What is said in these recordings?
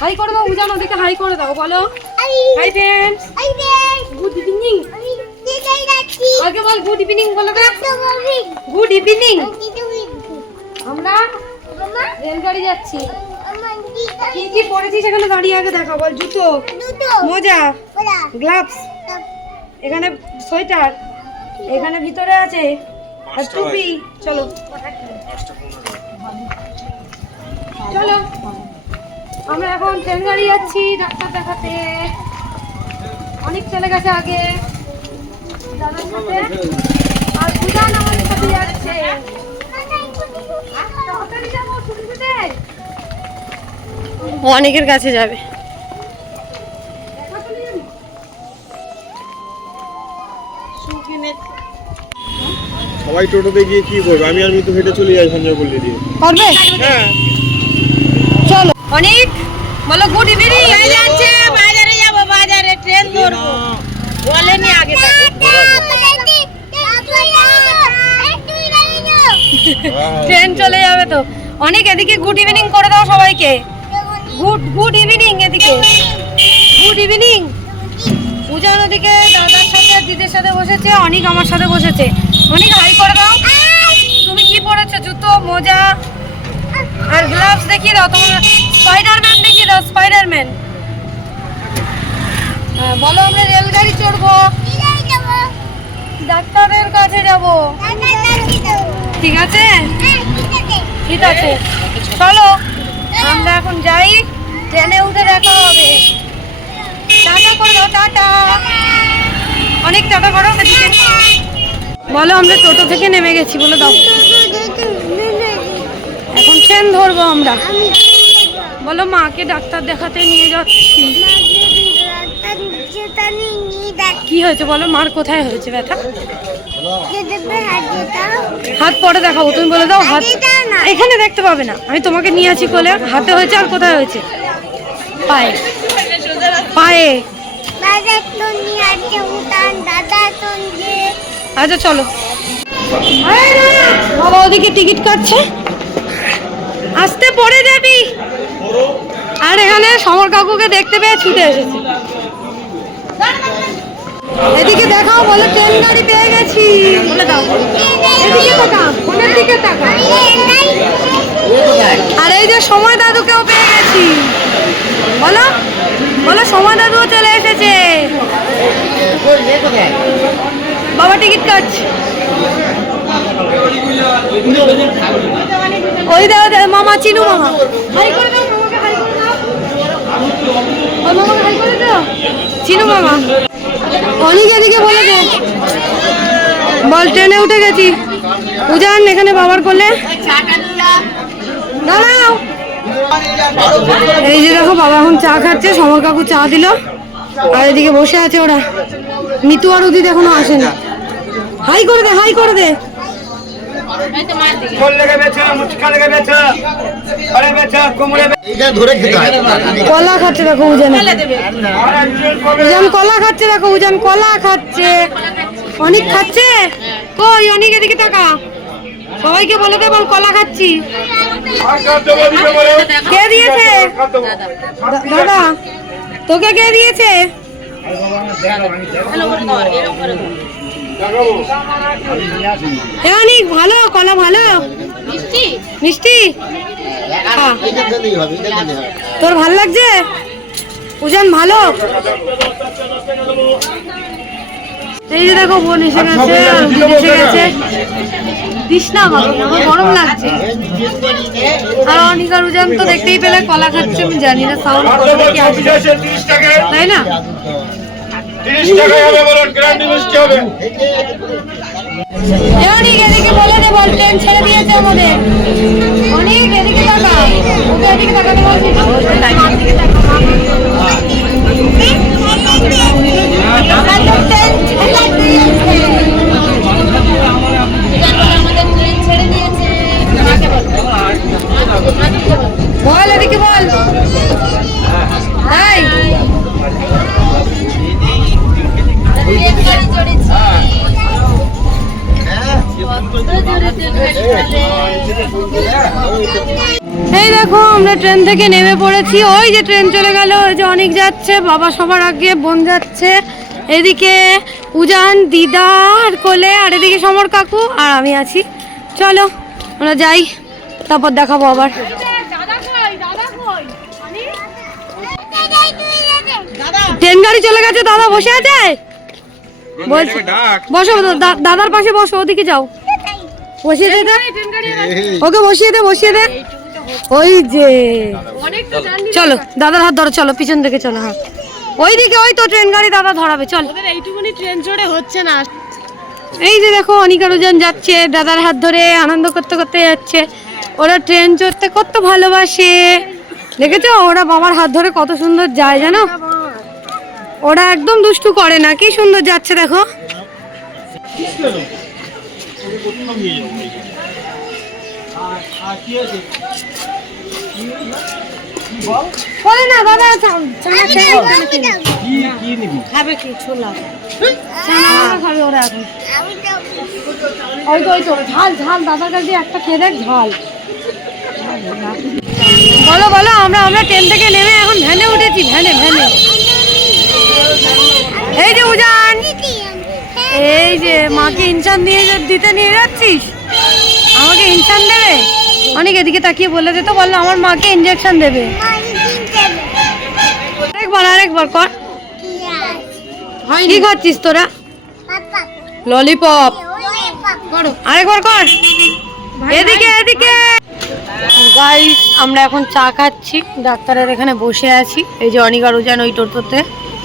High করে দাও উজান ওদিকে হাই করে দাও বলো। হাই ফ্রেন্ডস গুড ইভিনিং আগে বল গুড ইভিনিং বলো তো। গুড ইভিনিং আমরা রেলগাড়ি যাচ্ছি। কি কি পরেছি সেখানে দাঁড়িয়ে আগে দেখা বল জুতো। মোজা। গ্লাভস এখানে সোয়েটার। এখানে ভিতরে আছে। আর টুপি। চলো। চলো। আমরা এখন ট্রেন গাড়ি যাচ্ছি ডাক্তার দেখাতে। অনেক চলে গেছে আগে। দাদার সাথে। আর পূজান আমাদের সাথে যাচ্ছে। অনেকের কাছে যাবে। সবাই টোটোতে গিয়ে কি করবে? আমি আর মিতু হেঁটে চলে যাই সঞ্জয় বললে দিয়ে। করবে? হ্যাঁ। অনেক বলো গুড ইভিনিং। যাচ্ছে বাজারে যাব বাজারে ট্রেন ধরবো। বলেনি আগে ট্রেন চলে যাবে তো। অনেক এদিকে গুড ইভিনিং করে দাও সবাইকে। গুড গুড ইভিনিং এদিকে। Good evening. পূজার ওদিকে দাদার সাথে আর দিদির সাথে বসেছে অনেক আমার সাথে বসেছে। অনেক হাই করে দাও। তুমি কি পরেছো? জুতো মোজা আর গ্লাভস দেখিয়ে দাও। তোমার দাও স্পাইডারম্যান বলো আমরা রেলগাড়ি চড়বো। ডাক্তারের কাছে যাব। ঠিক আছে? ঠিক আছে। চলো, আমরা এখন যাই। ট্রেনে উঠে দেখা হবে। টাটা করে, টাটা। অনেক টাটা করো। বলো, আমরা টোটো থেকে নেমে গেছি, বলে দাও। এখন ট্রেন ধরবো আমরা। বলো মাকে ডাক্তার দেখাতে নিয়ে যাচ্ছি। কি হয়েছে বলো? মার কোথায় হয়েছে ব্যথা? হাত পরে দেখাবো, তুমি বলে দাও হাত। এখানে দেখতে পাবে না। আমি তোমাকে নিয়ে আছি কোলে। হাতে হয়েছে আর কোথায় হয়েছে? পায়ে। পায়ে। আচ্ছা চলো। বাবা ওদিকে টিকিট কাটছে। আসতে পড়ে যাবি। আর এখানে সমর কাকুকে দেখতে পেয়ে ছুটে এসেছে। এদিকে দেখাও, বলো, ট্রেন গাড়ি পেয়ে গেছি। বলে আর এই যে সময় দাদুকেও পেয়ে গেছি। বলো বলো, সময় দাদুও চলে এসেছে। বাবা, টিকিট কাটছে। ওই দাও মামা, চিনু মামা। চিনু বলে দে বল ট্রেনে উঠে গেছি এখানে দাঁড়াও এই যে দেখো বাবা এখন চা খাচ্ছে সমর কাকু চা দিল আর এদিকে বসে আছে ওরা মিতু আর উদিত এখনও আসেনি হাই করে দে হাই করে দে এইটা ধরে খেতে হয় কলা খাচ্ছে দেখো উজান। উজান কলা খাচ্ছে দেখো উজান কলা খাচ্ছে। অনেক খাচ্ছে? কই অনেক এদিকে টাকা সবাইকে বলে দে বল কলা খাচ্ছি। কে দিয়েছে? দাদা তোকে কে দিয়েছে? এ অনেক ভালো? কলা ভালো? মিষ্টি? হ্যাঁ। তোর ভালো লাগছে? উজান ভালো? এই যে দেখো বোন এসে গেছে এসে গেছে। না আমাকে আমার গরম লাগছে। আর অনিকার উজান তো দেখতেই পেলে কলা খাচ্ছে আমি জানি না সাউন্ড অনেক এদিকে বলে ট্রেন ছেড়ে দিয়েছে আমাদের। অনেক এদিকে ওকে এদিকে বলছি। বল এদিকে বল। তাই এই দেখো, আমরা ট্রেন থেকে নেমে পড়েছি। ওই যে ট্রেন চলে গেল, ওই যে অনেক যাচ্ছে, বাবা সবার আগে বোন যাচ্ছে। এদিকে উজান দিদার কোলে, আর এদিকে সমর কাকু, আর আমি আছি। চলো, আমরা যাই, তারপর দেখাবো আবার। ট্রেন গাড়ি চলে গেছে, দাদা বসে আছে? বলছি বসো দাদার পাশে বসো ওদিকে যাও। বসিয়ে দে ওকে বসিয়ে দে বসিয়ে দে। ওই যে। চলো দাদার হাত ধরো চলো পিছন থেকে চলো হ্যাঁ। ওই দিকে ওই তো ট্রেন গাড়ি দাদা ধরাবে চল। এইটুকুনি ট্রেন চড়ে হচ্ছে না। এই যে দেখো অনিকা রোজন যাচ্ছে দাদার হাত ধরে আনন্দ করতে করতে যাচ্ছে। ওরা ট্রেন চড়তে কত ভালোবাসে। দেখেছ? ওরা বাবার হাত ধরে কত সুন্দর যায় জানো? ওরা একদম দুষ্টু করে না কি সুন্দর যাচ্ছে দেখো। বলে না দাদা চা- চানা খেয়ে খাবে কি? ছোলা। খাবে ওরা এখন। ওই তো ওই তো ঝাল ঝাল দাদার কাছে একটা খেয়ে দেখ ঝাল। বলো বলো আমরা আমরা ট্রেন থেকে নেমে এখন ভ্যানে উঠেছি ভ্যানে ভ্যানে এই যে উজান। এই যে মাকে ইনসান দিয়ে দিতে নিয়ে যাচ্ছিস? আমাকে ইনসান দেবে? অনেক এদিকে তাকিয়ে বলে দে তো, বলল আমার মাকে ইঞ্জেকশন দেবে। আরেকবার আরেকবার কর। কি খাচ্ছিস তোরা? ললিপপ আরেকবার কর। এদিকে এদিকে। গাইস আমরা এখন চা খাচ্ছি। ডাক্তারের এখানে বসে আছি। এই যে অনিকা, রুজান ওই টোটোতে।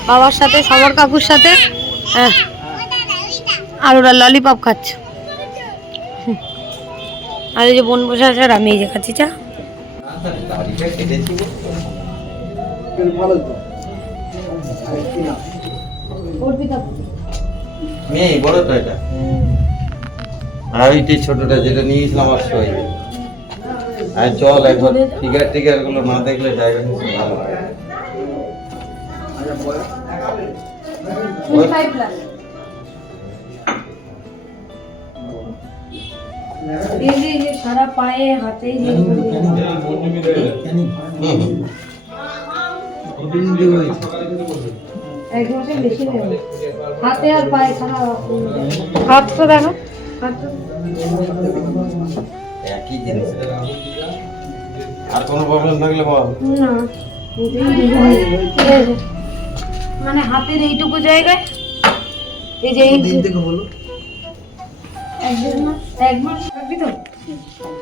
বাবার সাথে সবার কাকুর সাথে আর ওরা ললিপপ খাচ্ছে। আর এই যে বোন বসে আছে আর আমি এই যে খাচ্ছি, চা। মেয়ে, বড় তো এটা। আর ওইটি যেটা আর চল একবার টিকার টিকারগুলো না দেখলে জায়গা ভালো পায়ে হাতে যে বেশি হাতে আর পায়ে সারা হাতটা দেখো একই আর কোনো প্রবলেম থাকলে বল না মানে হাতের এইটুকু জায়গায় এই যে এই এক এক মাস থাকবি তো?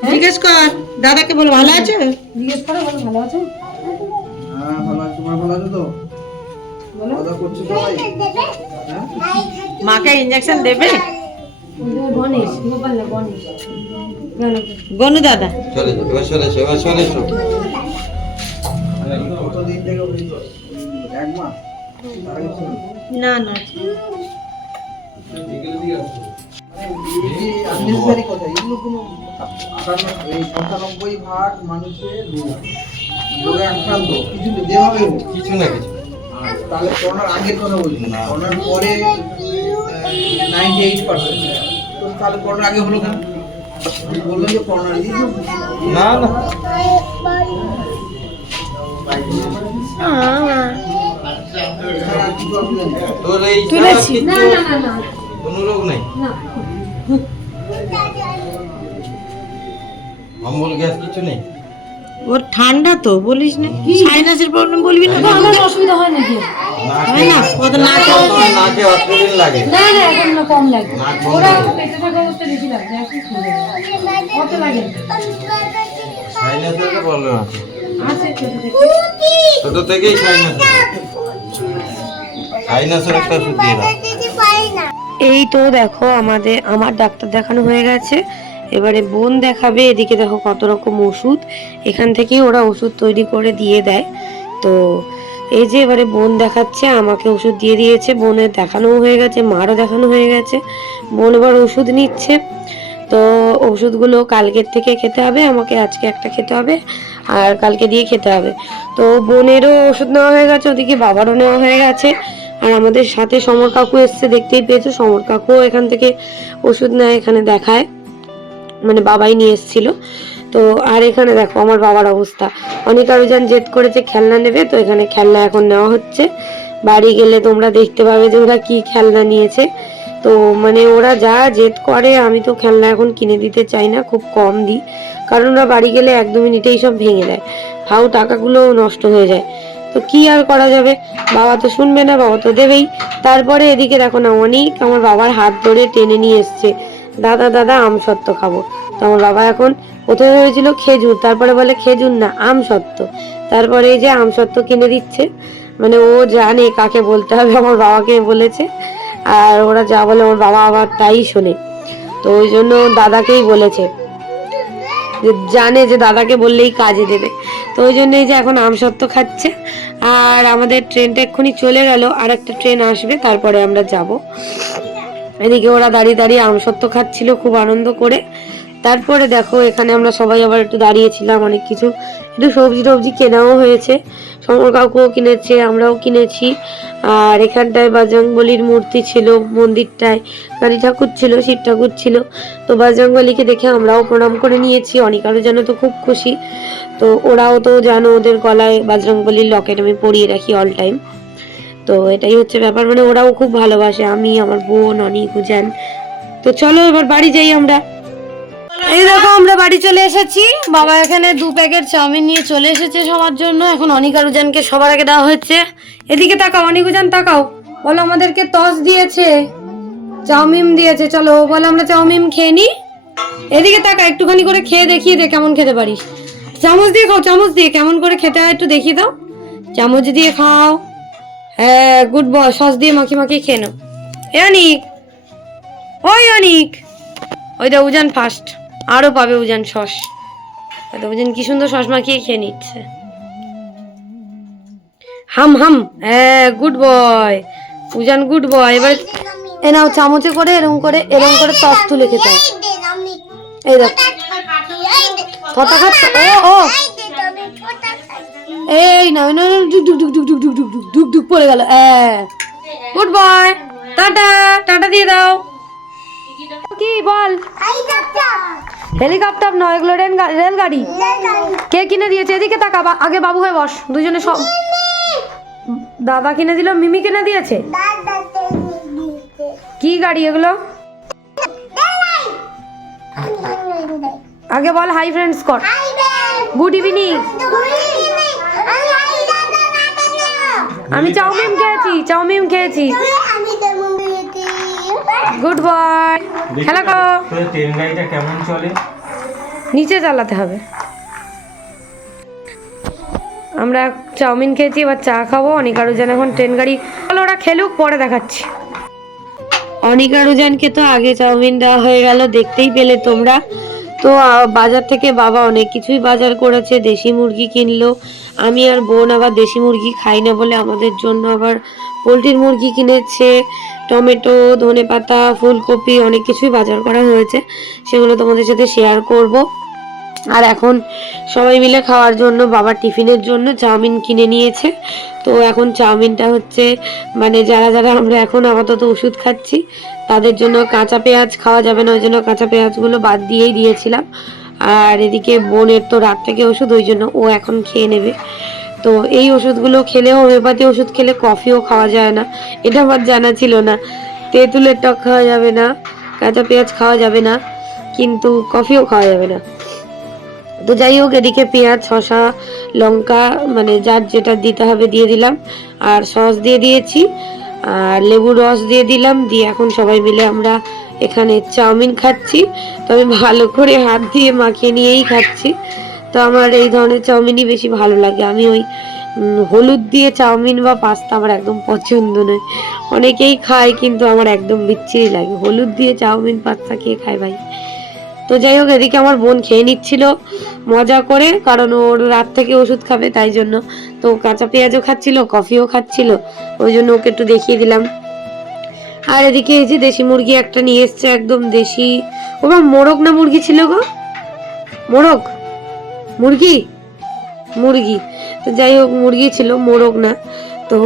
জিজ্ঞেস কর দাদাকে বল ভালো আছে? জিজ্ঞেস করে বলো ভালো আছো? মাকে ইঞ্জেকশন দেবে? ওই যে গণেশ গোপাল না গণেশ। গণেশ গনু দাদা। চলে যাও এবার চলে এসো এবার চলে এসো। কথা আটান্ন- এই পঁচানব্বই ভাগ মানুষের রোগ আক্রান্ত। কিছু যেভাবে হোক কিছু না কিছু। তাহলে করোনার আগের কথা বলছি। না। করোনার পরে নাইনটি এইট পার্সেন্ট তো তাহলে করোনার আগে হলো কেন? বললেন যে করোনার না না। তোর এই ছাড়া না না না না। কোনো রোগ নেই? না। অম্বল গ্যাস কিছু নেই? ওর ঠান্ডা তো বলিস না। সাইনাসের প্রবলেম বলবি না? আমার অসুবিধা হয় নাকি? হয় না? কত না নাকে অত্যাধিক লাগে। না না এখন না কম লাগে। ওরা পেটে থাকা অবস্থা বেশি লাগে। কত লাগে? সাইনাসের একটা প্রবলেম আছে। আছে থেকে। ছোট থেকেই সাইনাস সাইনাসের একটা ওষুধ দিয়ে দাও এই তো দেখো আমাদের আমার ডাক্তার দেখানো হয়ে গেছে। এবারে বোন দেখাবে এদিকে দেখো কত রকম ওষুধ। এখান থেকেই ওরা ওষুধ তৈরি করে দিয়ে দেয়। তো এই যে এবারে বোন দেখাচ্ছে আমাকে ওষুধ দিয়ে দিয়েছে। বোনের দেখানোও হয়ে গেছে মারও দেখানো হয়ে গেছে। বোন এবার ওষুধ নিচ্ছে। তো ওষুধগুলো কালকের থেকে খেতে হবে আমাকে আজকে একটা খেতে হবে আর কালকে দিয়ে খেতে হবে। তো বোনেরও ওষুধ নেওয়া হয়ে গেছে ওদিকে বাবারও নেওয়া হয়ে গেছে। আর আমাদের সাথে সমর কাকু এসছে, দেখতেই পেয়েছ, সমর কাকুও এখান থেকে ওষুধ নেয়, এখানে দেখায়। মানে বাবাই নিয়ে এসেছিল। তো আর এখানে দেখো, আমার বাবার অবস্থা। অনেক আরও যান জেদ করেছে, খেলনা নেবে, তো এখানে খেলনা এখন নেওয়া হচ্ছে। বাড়ি গেলে তোমরা দেখতে পাবে যে ওরা কি খেলনা নিয়েছে। তো মানে ওরা যা জেদ করে, আমি তো খেলনা এখন কিনে দিতে চাই না, খুব কম দিই। কারণ ওরা বাড়ি গেলে এক দু মিনিটেই সব ভেঙে দেয়। ফাউ টাকাগুলো নষ্ট হয়ে যায়। তো কি আর করা যাবে? বাবা তো শুনবে না, বাবা তো দেবেই। তারপরে এদিকে দেখো না, অনেক আমার বাবার হাত ধরে টেনে নিয়ে এসছে। দাদা দাদা, আম সত্ত্ব খাব। তো আমার বাবা এখন প্রথমে হয়েছিল খেজুর, তারপরে বলে খেজুর না, আম সত্ত্ব। তারপরে এই যে আম সত্ত্ব কিনে দিচ্ছে মানে ও জানে কাকে বলতে হবে, আমার বাবাকে বলেছে। আর ওরা যা বলে, আমার বাবা আবার তাই শোনে। তো ওই জন্য দাদাকেই বলেছে। যে জানে যে দাদাকে বললেই কাজে দেবে। তো ওই জন্যই যে এখন আমসত্ত্ব খাচ্ছে। আর আমাদের ট্রেনটা এক্ষুনি চলে গেল আর একটা ট্রেন আসবে, তারপরে আমরা যাব। এদিকে ওরা দাঁড়িয়ে দাঁড়িয়ে আমসত্ত্ব খাচ্ছিল, খুব আনন্দ করে। তারপরে দেখো, এখানে আমরা সবাই আবার একটু দাঁড়িয়েছিলাম অনেক কিছু। একটু সবজি টবজি কেনাও হয়েছে। সমর কাকুও কিনেছে, আমরাও কিনেছি। আর এখানটায় বাজরংবলির মূর্তি ছিল, মন্দিরটায়। কালী ঠাকুর ছিল, শিব ঠাকুর ছিল। তো বাজরংবলিকে দেখে আমরাও প্রণাম করে নিয়েছি। অনেকারও যেন তো খুব খুশি। তো ওরাও তো জানো, ওদের গলায় বাজরংবলির লকেট আমি পরিয়ে রাখি অল টাইম তো এটাই হচ্ছে ব্যাপার। মানে ওরাও খুব ভালোবাসে, আমি, আমার বোন, অনিক, উজান। তো চলো এবার বাড়ি যাই আমরা। এই দেখো, আমরা বাড়ি চলে এসেছি। বাবা এখানে দু প্যাকেট চাউমিন নিয়ে চলে এসেছে সবার জন্য। এখন অনিক আর উজানকে সবার আগে দেওয়া হচ্ছে। এদিকে তাকাও, অনিক উজান তাকাও। বলো, আমাদেরকে টস দিয়েছে। চাউমিন দিয়েছে। চলো, বলে, আমরা চাউমিন খেয়ে নি। এদিকে তাকা একটুখানি করে খেয়ে দেখিয়ে দে কেমন খেতে পারিস। চামচ দিয়ে খাও, চামচ দিয়ে। কেমন করে খেতে হয় একটু দেখিয়ে দাও। চামচ দিয়ে খাও। হ্যাঁ গুড বয় সস দিয়ে মাখি মাখি খেয়ে নাও। এ অনিক, ওই অনিক। ওইটা উজান ফার্স্ট আরও পাবে উজান সস হয়তো উজান কি সুন্দর সস মাখিয়ে খেয়ে নিচ্ছে। হাম হাম হ্যাঁ গুড বয় উজান গুড বয় এবার এ নাও, চামচে করে এরকম করে এরকম করে টস তুলে খেতে এই দেখ। থটা খাচ্ছে। ও ও। এই না না ডুক ডুক ডুক ডুক ডুক ডুক ডুক ডুক ডুক ডুক পড়ে গেল। গুড বয় টাটা টাটা দিয়ে দাও। কি বল? হেলিকপ্টার নয়, এগুলো রেল রেলগাড়ি। কে কিনে দিয়েছে? এদিকে তাকা আগে বাবু হয়ে বস। দুজনে সব দাদা কিনে দিল, মিমি কিনে দিয়েছে? কি গাড়ি এগুলো? আগে বল হাই ফ্রেন্ডস কর। গুড ইভিনিং আমি চাউমিন খেয়েছি চাউমিন খেয়েছি। গুড বয় খেলা করো। ট্রেন গাড়িটা কেমন চলে? নিচে চালাতে হবে। আমরা চাউমিন খেয়েছি এবার চা খাব। অনিকা রুজান এখন ট্রেন গাড়ি চলো ওরা খেলুক পরে দেখাচ্ছি। অনিকা তো আগে চাউমিন দেওয়া হয়ে গেল দেখতেই পেলে তোমরা। তো বাজার থেকে বাবা অনেক কিছুই বাজার করেছে দেশি মুরগি কিনলো। আমি আর বোন আবার দেশি মুরগি খাই না বলে আমাদের জন্য আবার পোলট্রির মুরগি কিনেছে। টমেটো, ধনে পাতা, ফুলকপি অনেক কিছুই বাজার করা হয়েছে। সেগুলো তোমাদের সাথে শেয়ার করব। আর এখন সবাই মিলে খাওয়ার জন্য বাবার টিফিনের জন্য চাউমিন কিনে নিয়েছে। তো এখন চাউমিনটা হচ্ছে মানে যারা যারা আমরা এখন আপাতত ওষুধ খাচ্ছি, তাদের জন্য কাঁচা পেঁয়াজ খাওয়া যাবে না, ওই জন্য কাঁচা পেঁয়াজগুলো বাদ দিয়েই দিয়েছিলাম। আর এদিকে বোনের তো রাত থেকে ওষুধ, ওই জন্য ও এখন খেয়ে নেবে। তো এই ওষুধগুলো খেলে হোমিওপ্যাথি ওষুধ খেলে কফিও খাওয়া যায় না। এটা আমার জানা ছিল না। তেঁতুলের টক খাওয়া যাবে না, কাঁচা পেঁয়াজ খাওয়া যাবে না, কিন্তু কফিও খাওয়া যাবে না। তো যাই হোক, এদিকে পেঁয়াজ, শসা, লঙ্কা মানে যার যেটা দিতে হবে দিয়ে দিলাম। আর সস দিয়ে দিয়েছি, আর লেবু রস দিয়ে দিলাম। দিয়ে এখন সবাই মিলে আমরা এখানে চাউমিন খাচ্ছি। তো আমি ভালো করে হাত দিয়ে মাখিয়ে নিয়েই খাচ্ছি। তো আমার এই ধরনের চাউমিনই বেশি ভালো লাগে। আমি ওই হলুদ দিয়ে চাউমিন বা পাস্তা আমার একদম পছন্দ নয়। অনেকেই খায় কিন্তু আমার একদম বিচ্ছিরি লাগে। হলুদ দিয়ে চাউমিন, পাস্তা খেয়ে খায় ভাই? তো যাই হোক, এদিকে আমার বোন খেয়ে নিচ্ছিল মজা করে, কারণ ওর রাত থেকে ওষুধ খাবে, তাই জন্য তো কাঁচা পেঁয়াজও খাচ্ছিল, কফিও খাচ্ছিল, ওই জন্য ওকে একটু দেখিয়ে দিলাম। আর এদিকে এই যে দেশি মুরগি একটা নিয়ে এসছে, একদম দেশি ওবা মোরগ না মুরগি ছিল গো? মোরগ? মুরগি? মুরগি। তো যাই হোক, মুরগি ছিল, মোরগ না। তো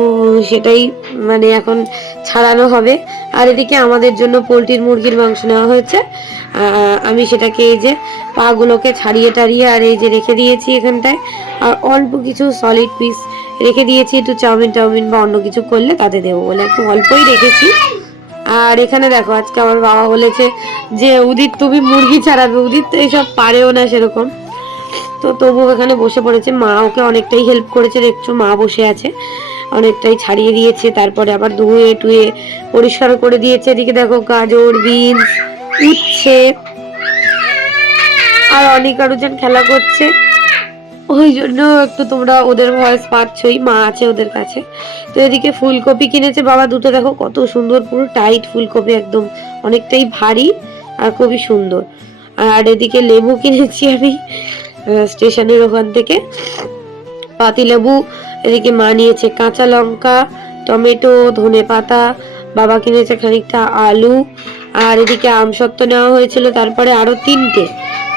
সেটাই মানে এখন ছাড়ানো হবে। আর এদিকে আমাদের জন্য পোলট্রির মুরগির মাংস নেওয়া হয়েছে। আমি সেটাকে এই যে পাগুলোকে ছাড়িয়ে টাড়িয়ে আর এই যে রেখে দিয়েছি এখানটায়। আর অল্প কিছু সলিড পিস রেখে দিয়েছি, একটু চাউমিন টাউমিন বা অন্য কিছু করলে তাতে দেবো বলে একটু অল্পই রেখেছি। আর এখানে দেখো, আজকে আমার বাবা বলেছে যে, উদিত তুমি মুরগি ছাড়াবে। উদিত তো এইসব পারেও না সেরকম। তো তবু এখানে বসে পড়েছে। মা ওকে অনেকটাই হেল্প করেছে দেখছ মা বসে আছে। অনেকটাই ছাড়িয়ে দিয়েছে, তারপরে আবার ধুয়ে টুয়ে পরিষ্কার করে দিয়েছে। এদিকে দেখো গাজর, বিনস, উচ্ছে আর অনেক আরোজন খেলা করছে। ওই জন্য একটু তোমরা ওদের ভয়েস পাচ্ছই, মা আছে ওদের কাছে। তো এদিকে ফুলকপি কিনেছে। বাবা, দুটো দেখো কত সুন্দর, পুরো টাইট ফুলকপি একদম। অনেকটাই ভারী আর খুবই সুন্দর। আর এদিকে লেবু কিনেছি আমি। স্টেশনের ওখান থেকে। পাতিলেবু এদিকে মা নিয়েছে কাঁচা লঙ্কা, টমেটো, ধনে পাতা, বাবা কিনেছে খানিকটা আলু, আর এদিকে আমসত্ত্ব নেওয়া হয়েছিল, তারপরে আরও তিনটে।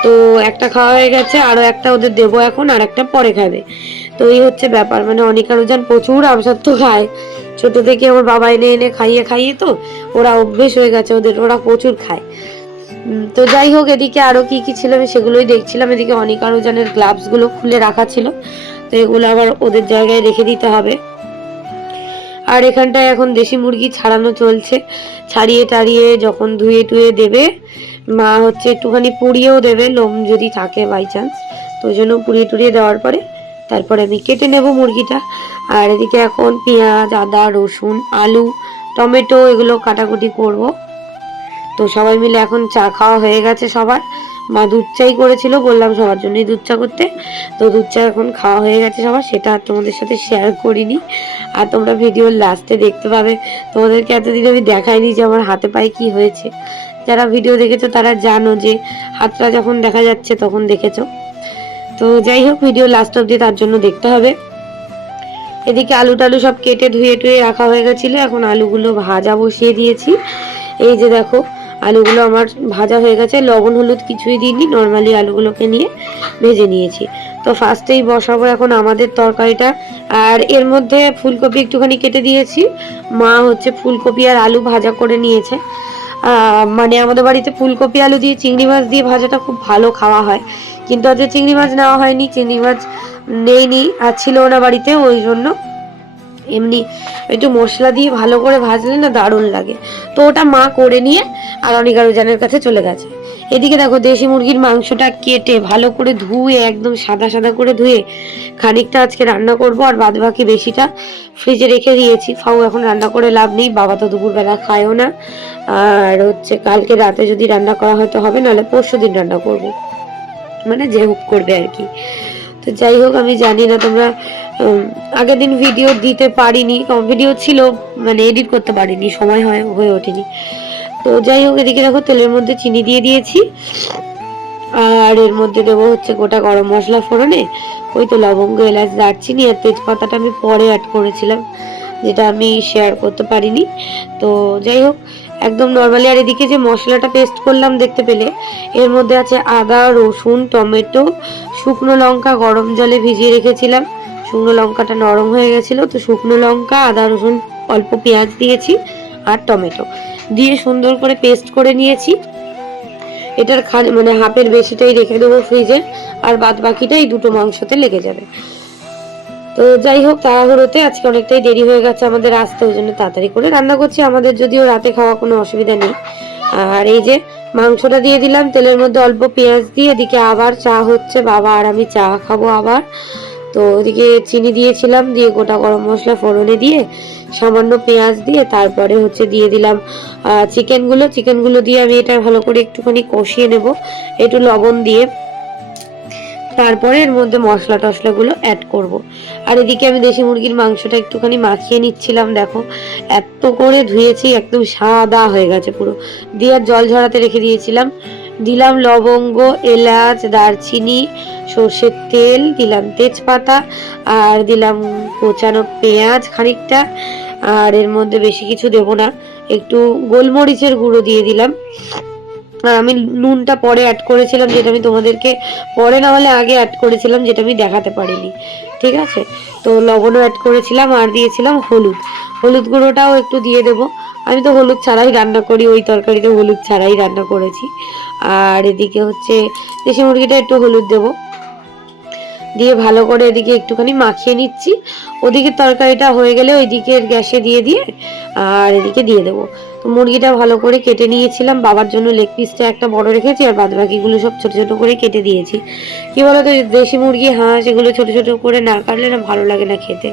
তো একটা খাওয়া হয়ে গেছে, আরও একটা ওদের দেবো এখন, আর একটা পরে খাবে। তো এই হচ্ছে ব্যাপার মানে অনেক আরোজন প্রচুর আমসত্ত্ব খায়। ছোট থেকে আমার বাবা এনে এনে খাইয়ে খাইয়ে তো ওরা অভ্যেস হয়ে গেছে ওদের, ওরা প্রচুর খায়। তো যাই হোক, এদিকে আরও কি কি ছিল আমি সেগুলোই দেখছিলাম। এদিকে অনেক আরোজনের গ্লাভসগুলো খুলে রাখা ছিল। তো এগুলো আবার ওদের জায়গায় রেখে দিতে হবে। আর এখানটায় এখন দেশি মুরগি ছাড়ানো চলছে। ছাড়িয়ে টাড়িয়ে যখন ধুয়ে টুয়ে দেবে, মা হচ্ছে একটুখানি পুড়িয়েও দেবে, লোম যদি থাকে বাই চান্স তো জন্য পুড়িয়ে টুড়িয়ে দেওয়ার পরে তারপরে আমি কেটে নেব মুরগিটা। আর এদিকে এখন পেঁয়াজ, আদা, রসুন, আলু, টমেটো এগুলো কাটাকুটি করব। তো সবাই মিলে এখন চা খাওয়া হয়ে গেছে সবার। মা দুধ চাই করেছিল, বললাম সবার জন্যই দুধ চা করতে। তো দুধ চা এখন খাওয়া হয়ে গেছে সবার, সেটা আর তোমাদের সাথে শেয়ার করিনি। আর তোমরা ভিডিওর লাস্টে দেখতে পাবে। তোমাদেরকে এতদিন আমি দেখাইনি যে আমার হাতে পায়ে কি হয়েছে। যারা ভিডিও দেখেছ তারা জানো যে হাতটা যখন দেখা যাচ্ছে তখন দেখেছ। তো যাই হোক ভিডিও লাস্ট অব্দি তার জন্য দেখতে হবে। এদিকে আলু টালু সব কেটে ধুয়ে টুয়ে রাখা হয়ে গেছিল। এখন আলুগুলো ভাজা বসিয়ে দিয়েছি। এই যে দেখো আলুগুলো আমার ভাজা হয়ে গেছে। লবণ, হলুদ কিছুই দিইনি। নর্মালি আলুগুলোকে নিয়ে ভেজে নিয়েছি। তো ফার্স্টেই বসাবো এখন আমাদের তরকারিটা। আর এর মধ্যে ফুলকপি একটুখানি কেটে দিয়েছি। মা হচ্ছে ফুলকপি আর আলু ভাজা করে নিয়েছে। মানে আমাদের বাড়িতে ফুলকপি, আলু দিয়ে চিংড়ি মাছ দিয়ে ভাজাটা খুব ভালো খাওয়া হয়। কিন্তু আজকে চিংড়ি মাছ নেওয়া হয়নি। চিংড়ি মাছ নেইনি আর ছিল না বাড়িতে, ওই জন্য এমনি একটু মশলা দিয়ে ভালো করে ভাজলে না দারুণ লাগে। তো ওটা মা করে নিয়ে আর অনেক জানের কাছে চলে গেছে। এদিকে দেখো দেশি মুরগির মাংসটা কেটে ভালো করে ধুয়ে একদম সাদা সাদা করে ধুয়ে খানিকটা আজকে রান্না করব আর বাদ বাকি বেশিটা ফ্রিজে রেখে দিয়েছি। ফাউ এখন রান্না করে লাভ নেই, বাবা তো দুপুরবেলা খায়ও না। আর হচ্ছে কালকে রাতে যদি রান্না করা হয়তো হবে, নাহলে পরশু দিন রান্না করব। মানে যে হোক করবে আর কি। তো যাই হোক, আমি জানি না তোমরা আগের দিন ভিডিও দিতে পারিনি ভিডিও ছিল মানে এডিট করতে পারিনি, সময় হয়, হয়ে ওঠেনি। তো যাই হোক, এদিকে দেখো তেলের মধ্যে চিনি দিয়ে দিয়েছি। আর এর মধ্যে দেবো হচ্ছে গোটা গরম মশলা ফোড়নে, ওই তো লবঙ্গ, এলাচ, দারচিনি আর তেজপাতাটা আমি পরে অ্যাড করেছিলাম, যেটা আমি শেয়ার করতে পারিনি। তো যাই হোক, একদম নর্মালি আর এদিকে যে মশলাটা পেস্ট করলাম দেখতে পেলে, এর মধ্যে আছে আদা, রসুন, টমেটো, শুকনো লঙ্কা, গরম জলে ভিজিয়ে রেখেছিলাম। শুকনো লঙ্কাটা নরম হয়ে গেছিল, তো শুকনো লঙ্কা, আদা, রসুন, অল্প পেঁয়াজ দিয়েছি আর টমেটো। দিয়ে সুন্দর করে পেস্ট করে নিয়েছি। এটার খান মানে হাফের বেশিটাই রেখে দেবো ফ্রিজে, আর বাদ বাকিটাই দুটো মাংসতে লেগে যাবে। তো যাই হোক, তাড়াহুড়োতে আজকে অনেকটাই দেরি হয়ে গেছে আমাদের আসতে, ওই জন্য তাড়াতাড়ি করে রান্না করছি। আমাদের যদিও রাতে খাওয়া কোনো অসুবিধা নেই। আর এই যে মাংসটা দিয়ে দিলাম, তেলের মধ্যে অল্প পেঁয়াজ দিয়ে, এদিকে আবার চা হচ্ছে, বাবা আর আমি চা খাব আবার। তো ওদিকে চিনি দিয়েছিলাম, দিয়ে গোটা গরম মশলা ফোড়নে দিয়ে সামান্য পেঁয়াজ দিয়ে তারপরে হচ্ছে দিয়ে দিলাম চিকেনগুলো। চিকেনগুলো দিয়ে আমি এটা ভালো করে একটুখানি কষিয়ে নেব, একটু লবণ দিয়ে। তারপরে এর মধ্যে মশলা টশলাগুলো অ্যাড করব। আর এদিকে আমি দেশি মুরগির মাংসটা একটুখানি মাখিয়ে নিচ্ছিলাম, দেখো। এত করে ধুয়েছি, একদম সাদা হয়ে গেছে পুরো। দিয়ে জল ঝরাতে রেখে দিয়েছিলাম। দিলাম লবঙ্গ, এলাচ, দারচিনি, সর্ষের তেল, দিলাম তেজপাতা, আর দিলাম কোচানো পেঁয়াজ খানিকটা, আর এর মধ্যে বেশি কিছু দেবো না। একটু গোলমরিচের গুঁড়ো দিয়ে দিলাম। আর আমি নুনটা পরে অ্যাড করেছিলাম, যেটা আমি তোমাদেরকে পরে না হলে আগে অ্যাড করেছিলাম, যেটা আমি দেখাতে পারিনি। ঠিক আছে? তো লবণও অ্যাড করেছিলাম, আর দিয়েছিলাম হলুদ। হলুদ গুঁড়োটাও একটু দিয়ে দেবো। আমি তো হলুদ ছাড়াই রান্না করি, ওই তরকারিতে হলুদ ছাড়াই রান্না করেছি। আর এদিকে হচ্ছে দেশি মুরগিটা একটু হলুদ দেবো। দিয়ে ভালো করে এদিকে একটুখানি মাখিয়ে নিচ্ছি। ওদিকে তরকারিটা হয়ে গেলে ওইদিকে গ্যাসে দিয়ে দিয়ে, আর এদিকে দিয়ে দেবো। তো মুরগিটা ভালো করে কেটে নিয়েছিলাম, বাবার জন্য লেগ পিসটা একটা বড় রেখেছি, আর বাদ বাকিগুলো সব ছোটো ছোটো করে কেটে দিয়েছি। কি বলতো দেশি মুরগি, হাঁস, এগুলো ছোটো ছোটো করে না কাটলে না ভালো লাগে না খেতে,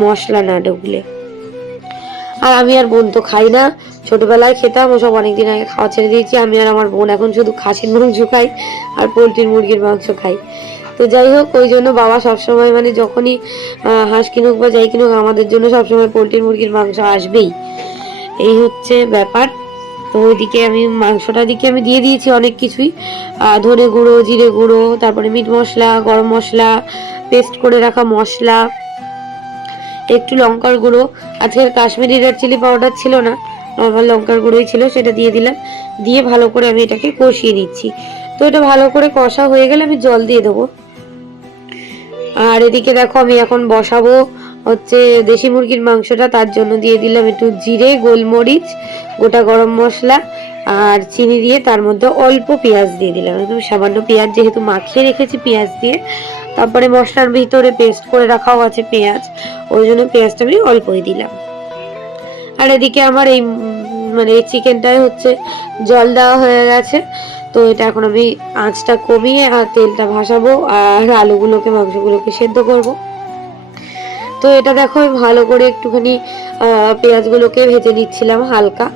মশলা না ঢুকলে। আর আমি আর বোন তো খাই না। ছোটবেলায় খেতাম, ওসব অনেকদিন আগে খাওয়া ছেড়ে দিয়েছি। আমি আর আমার বোন এখন শুধু খাসির মাংস খাই আর পোলট্রির মুরগির মাংস খাই। তো যাই হোক, ওই জন্য বাবা সবসময় মানে যখনই হাঁস কিনুক বা যাই কিনুক, আমাদের জন্য সবসময় পোলট্রির মুরগির মাংস আসবেই। এই হচ্ছে ব্যাপার। তো ওইদিকে আমি মাংসটা দিকে আমি দিয়ে দিয়েছি অনেক কিছুই। ধনে গুঁড়ো, জিরে গুঁড়ো, তারপরে মিট মশলা, গরম মশলা, পেস্ট করে রাখা মশলা, একটু লঙ্কার গুঁড়ো আজকের কাশ্মীরি রেড চিলি পাউডার ছিল না নর্মাল লঙ্কার গুঁড়োই ছিল, সেটা দিয়ে দিলাম। দিয়ে ভালো করে আমি এটাকে কষিয়ে নিচ্ছি। তো এটা ভালো করে কষা হয়ে গেলে আমি জল দিয়ে দেবো। আর এদিকে দেখো আমি এখন বসাবো হচ্ছে দেশি মুরগির মাংসটা, তার জন্য দিয়ে দিলাম একটু জিরে, গোলমরিচ, গোটা গরম মশলা আর চিনি দিয়ে তার মধ্যে অল্প পেঁয়াজ দিয়ে দিলাম। একদম সামান্য পেঁয়াজ, যেহেতু মাখিয়ে রেখেছি পেঁয়াজ দিয়ে। তারপরে মশলার ভিতরে পেস্ট করে রাখাও আছে পেঁয়াজ। ওই জন্য পেঁয়াজটা আমি অল্পই দিলাম। আর এদিকে আমার এই মানে এই চিকেনটাই হচ্ছে জল দেওয়া হয়ে গেছে। তো এটা এখন আমি আঁচটা কমিয়ে আর তেলটা ভাসাবো আর আলুগুলোকে, মাংসগুলোকে সেদ্ধ করব। তো এটা দেখো ভালো করে একটুখানি পেঁয়াজগুলোকে ভেজে নিচ্ছিলাম হালকা।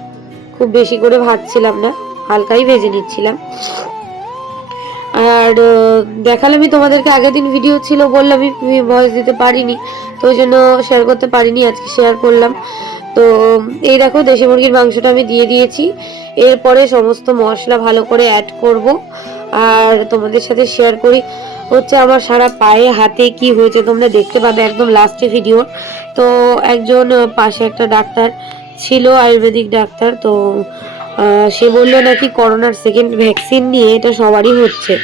খুব বেশি করে ভাজছিলাম না, হালকাই ভেজে নিচ্ছিলাম। আর আহ, দেখালামই তোমাদেরকে আগের দিন ভিডিও ছিল বললাম আমি ভয়েস দিতে পারিনি তো ওই জন্য শেয়ার করতে পারিনি আজকে শেয়ার করলাম। তো এই দেখো দেশি মুরগির মাংসটা আমি দিয়ে দিয়েছি। এরপরে সমস্ত মশলা ভালো করে অ্যাড করব। আর তোমাদের সাথে শেয়ার করি হচ্ছে আমার সারা পায়ে হাতে কি হয়েছে তোমরা দেখতে পাবে একদম লাস্টে ভিডিও তো একজন পাশে একটা ডাক্তার ছিল আয়ুর্বেদিক ডাক্তার তো সে বলল নাকি করোনার সেকেন্ড ভ্যাকসিন নিয়ে এটা সবারই হচ্ছে।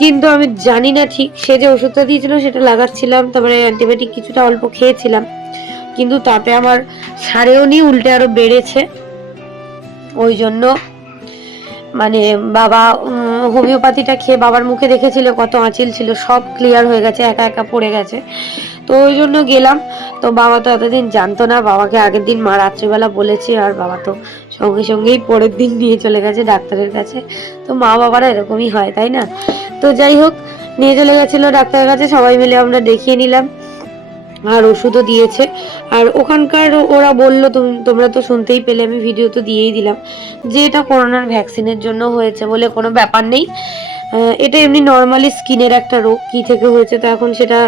কিন্তু আমি জানি না ঠিক, সে যে ওষুধটা দিয়েছিল সেটা লাগাচ্ছিলাম, তারপরে অ্যান্টিবায়োটিক কিছুটা অল্প খেয়েছিলাম। কিন্তু তাতে আমার সারেও নি উল্টে আরও বেড়েছে। ওই জন্য মানে বাবা হোমিওপ্যাথিটা খেয়ে বাবার মুখে দেখেছিল, কত আঁচিল ছিল, সব ক্লিয়ার হয়ে গেছে, একা একা পড়ে গেছে। তো ওই জন্য গেলাম। তো বাবা তো এতদিন জানতো না, বাবাকে আগের দিন মা রাত্রিবেলা বলেছে, আর বাবা তো সঙ্গে সঙ্গেই পরের দিন নিয়ে চলে গেছে ডাক্তারের কাছে। তো মা বাবারা এরকমই হয়, তাই না? তো যাই হোক, নিয়ে চলে গেছিল ডাক্তারের কাছে, সবাই মিলে আমরা দেখিয়ে নিলাম। আর ওষুধও দিয়েছে। আর ওখানকার ওরা বলল, তুমি, তোমরা তো শুনতেই পেলে, আমি ভিডিও তো দিয়েই দিলাম যে এটা করোনার ভ্যাকসিনের জন্য হয়েছে বলে কোনো ব্যাপার নেই। এটা এমনি নর্মালি স্কিনের একটা রোগ, কী থেকে হয়েছে তো এখন সেটা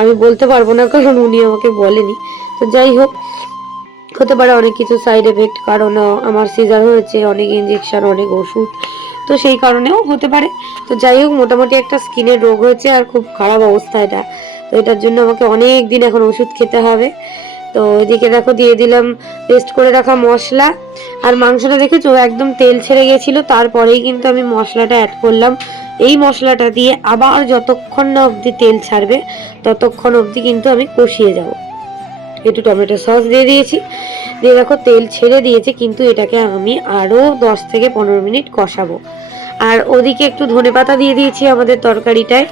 আমি বলতে পারব না, কারণ উনি আমাকে বলেনি। তো যাই হোক, হতে পারে অনেক কিছু সাইড এফেক্ট কারণ আমার সিজার হয়েছে, অনেক ইঞ্জেকশন অনেক ওষুধ। তো সেই কারণেও হতে পারে। তো যাই হোক, মোটামুটি একটা স্কিনের রোগ হয়েছে আর খুব খারাপ অবস্থা এটা। তো এটার জন্য আমাকে অনেক দিন এখন ওষুধ খেতে হবে। তো এদিকে দেখো দিয়ে দিলাম পেস্ট করে রাখা মশলা। আর মাংসটা দেখেছ? একদম তেল ছেড়ে গেছিল, তারপরেই কিন্তু আমি মশলাটা অ্যাড করলাম। এই মশলাটা দিয়ে আবার যতক্ষণ না অবধি তেল ছাড়বে, ততক্ষণ অবধি কিন্তু আমি কষিয়ে যাব। একটু টমেটো সস দিয়ে দিয়েছি। দিয়ে দেখো তেল ছেড়ে দিয়েছে, কিন্তু এটাকে আমি আরও দশ থেকে পনেরো মিনিট কষাবো। আর ওদিকে একটু ধনেপাতা দিয়ে দিয়েছি আমাদের তরকারিটায়।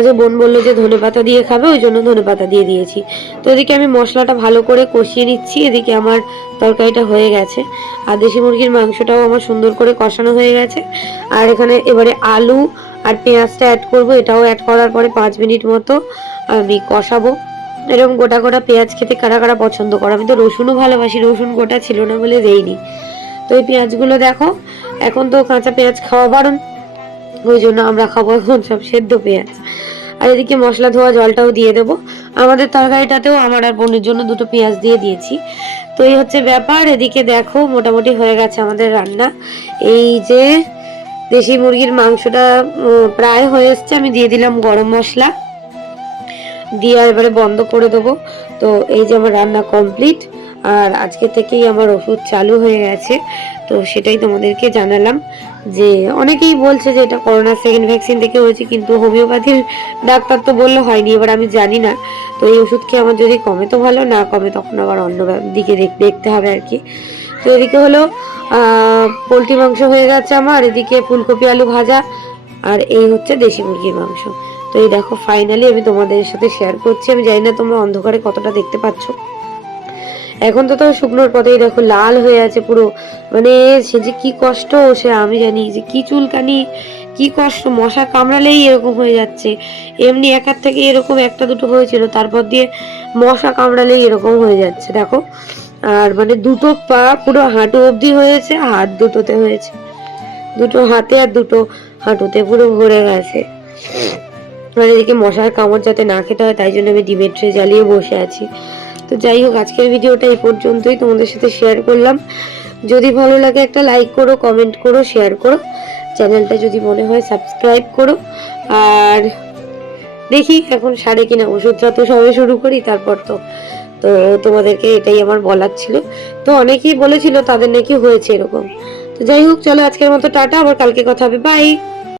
আচ্ছা বোন বলল যে ধনে পাতা দিয়ে খাবে, ওই জন্য ধনে পাতা দিয়ে দিয়েছি। তো এদিকে আমি মশলাটা ভালো করে কষিয়ে নিচ্ছি, এদিকে আমার তরকারিটা হয়ে গেছে। আর দেশি মুরগির মাংসটাও আমার সুন্দর করে কষানো হয়ে গেছে। আর এখানে এবারে আলু আর পেঁয়াজটা অ্যাড করব, এটাও অ্যাড করার পরে পাঁচ মিনিট মতো আমি কষাবো। এরকম গোটা গোটা পেঁয়াজ খেতে কারা কারা পছন্দ করে? আমি তো রসুনও ভালোবাসি, রসুন গোটা ছিল না বলে দেইনি। তো এই পেঁয়াজগুলো দেখো, এখন তো কাঁচা পেঁয়াজ খাওয়া বারণ। ওই জন্য আমরা খাব এখন সব সেদ্ধ পেঁয়াজ। আর এদিকে মশলা ধোয়া জলটাও দিয়ে দেবো। আমাদের তরকারিটাতেও আমার আর বোনের জন্য দুটো পেঁয়াজ দিয়ে দিয়েছি। তো এই হচ্ছে ব্যাপার। এদিকে দেখো, মোটামুটি হয়ে গেছে আমাদের রান্না। এই যে দেশি মুরগির মাংসটা প্রায় হয়ে এসছে। আমি দিয়ে দিলাম গরম মশলা। দিয়ে এবারে বন্ধ করে দেবো। তো এই যে আমার রান্না কমপ্লিট। আর আজকে থেকেই আমার ওষুধ চালু হয়ে গেছে। তো সেটাই তোমাদেরকে জানালাম। যে অনেকেই বলছে যে এটা করোনার সেকেন্ড ভ্যাকসিন থেকে হয়েছে, কিন্তু হোমিওপ্যাথির ডাক্তার তো বললে হয়নি, এবার আমি জানি না। তো এই ওষুধ খেয়ে আমার যদি কমে তো ভালো, না কমে তখন আবার অন্য দিকে দেখতে হবে আর কি। তো এদিকে হলো পোলট্রি মাংস হয়ে গেছে আমার, এদিকে ফুলকপি, আলু ভাজা, আর এই হচ্ছে দেশি মুরগির মাংস। তো এই দেখো ফাইনালি আমি তোমাদের সাথে শেয়ার করছি, আমি জানি না তোমরা অন্ধকারে কতটা দেখতে পাচ্ছ। এখন তো তাও শুকনোর পথেই দেখো, লাল হয়ে আছে পুরো। মানে সে যে কি কষ্ট সে, আমি জানি যে কি চুলকানি, কি কষ্ট, মশা কামড়ালেই এরকম হয়ে যাচ্ছে। এমনি একার থেকে এরকম একটা দুটো হয়েছিল, তারপর দিয়ে মশা কামড়ালেই এরকম হয়ে যাচ্ছে, দেখো। আর মানে দুটো পা পুরো হাঁটু অবধি হয়েছে, হাত দুটোতে হয়েছে। দুটো হাতে আর দুটো হাঁটুতে পুরো ভরে গেছে। মানে এদিকে মশার কামড় যাতে না খেতে হয়, তাই জন্য আমি ডিমের ট্রে জ্বালিয়ে বসে আছি। তো যাই হোক, আজকের ভিডিওটা এই পর্যন্তই তোমাদের সাথে শেয়ার করলাম। যদি ভালো লাগে একটা লাইক করো কমেন্ট করো শেয়ার করো। চ্যানেলটা যদি মনে হয় সাবস্ক্রাইব করো। আর দেখি এখন সারে কিনা, ওষুধটা তো সবে শুরু করি, তারপর তো তো তোমাদেরকে এটাই আমার বলার ছিল। তো অনেকেই বলেছিল তাদের নাকি হয়েছে এরকম। তো যাই হোক, চলো আজকের মতো টাটা, আবার কালকে কথা হবে। বাই